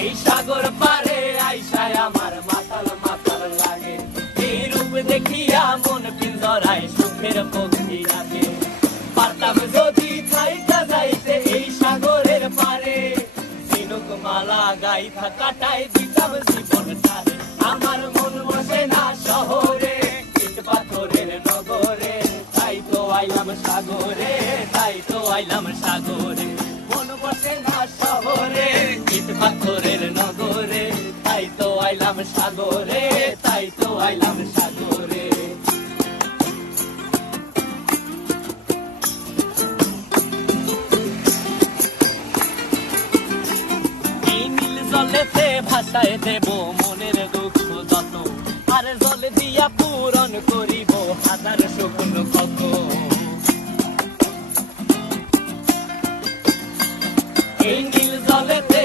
এই সাগর পারে আইসায় আমার মাতাল মাতাল লাগে, এই রূপ দেখিয়া মন পিঞ্জরায় সুখের পক্ষী রাখে। পারতাম যদি থাইকা যাইতে এই সাগরের পারে, ঝিনুক মালা গাইথা কাটাই দিতাম জীবনটারে। আমার মন বসে না শহরে, ইট পাথরের নগরে, তাই তো আইলাম সাগরে, তাই তো আইলাম সাগরে। মন বসে না শহরে, ইট পাথরের নগরে, তাই তো আইলাম সাগরে, তাই তো আইলাম সাগরে। এই নীল জলেতে ভাসায় দেব মনের দুঃখ যত, আর জল দিয়া পূরণ করিব হাজার শুকনো কত। এই নীল জলেতে